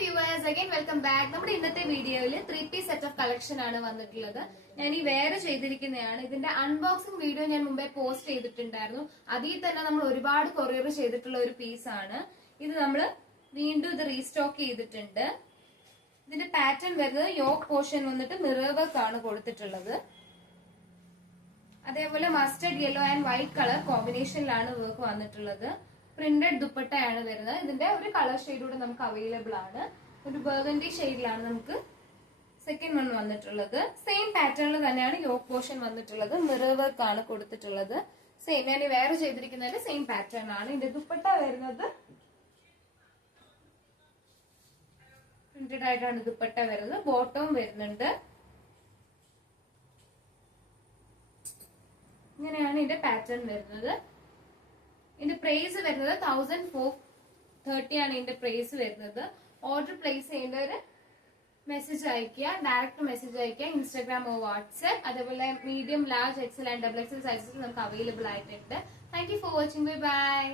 Viewers again welcome back. നമ്മുടെ ഇന്നത്തെ വീഡിയോയിൽ 3-piece സെറ്റ് ഓഫ് കളക്ഷൻ ആണ് വന്നിട്ടുള്ളത്. ഞാൻ ഈ വേറെ ചെയ്തിരിക്കുന്നതാണ്. ഇതിന്റെ അൺബോക്സിംഗ് വീഡിയോ ഞാൻ മുമ്പേ പോസ്റ്റ് ചെയ്തിട്ടുണ്ടായിരുന്നു. അതിൽ തന്നെ നമ്മൾ ഒരുപാട് കൊറിയർ ചെയ്തിട്ടുള്ള ഒരു പീസ് ആണ് ഇത്. നമ്മൾ വീണ്ടും ഇത് റീസ്റ്റോക്ക് ചെയ്തിട്ടുണ്ട്. ഇതിന്റെ പാറ്റേൺ വരുന്നത് യോക്ക് പോർഷൻ വന്നിട്ട് മിറർ വർക്ക് ആണ് കൊടുത്തിട്ടുള്ളത്. അതേപോലെ mustard yellow and white colour കോമ്പിനേഷനിലാണ് വർക്ക് വന്നിട്ടുള്ളത്. പ്രിന്റഡ് ദുപ്പട്ടയാണ് വരുന്നത്. ഇതിന്റെ ഒരു കളർ ഷെയ്ഡ് കൂടെ നമുക്ക് അവൈലബിൾ ആണ്. ഒരു ബർഗണ്ടി ഷെയ്ഡിലാണ് നമുക്ക് സെക്കൻഡ് വൺ വന്നിട്ടുള്ളത്. സെയിം പാറ്റേണിൽ തന്നെയാണ് യോക്ക് പോർഷൻ വന്നിട്ടുള്ളത്. മിറർ വർക്ക് ആണ് കൊടുത്തിട്ടുള്ളത്. സെയിം ഞാൻ വേറെ ചെയ്തിരിക്കുന്നതിന്റെ സെയിം പാറ്റേൺ ആണ്. ഇതിന്റെ ദുപ്പട്ട വരുന്നത് പ്രിന്റഡ് ആയിട്ടാണ് ദുപ്പട്ട വരുന്നത്. ബോട്ടവും വരുന്നുണ്ട്. ഇങ്ങനെയാണ് ഇതിന്റെ പാറ്റേൺ വരുന്നത്. ഇതിന്റെ പ്രൈസ് വരുന്നത് 1430 ആണ്. ഇതിന്റെ പ്രൈസ് വരുന്നത്. ഓർഡർ പ്ലേസ് ചെയ്യേണ്ടവര് മെസ്സേജ് അയക്കുക, ഡയറക്റ്റ് മെസ്സേജ് അയക്കുക, ഇൻസ്റ്റാഗ്രാമോ വാട്സ്ആപ്പ്. അതേപോലെ medium, large, Excel and double XL sizes നമുക്ക് അവൈലബിൾ ആയിട്ടുണ്ട്. Thank you for watching. Bye bye.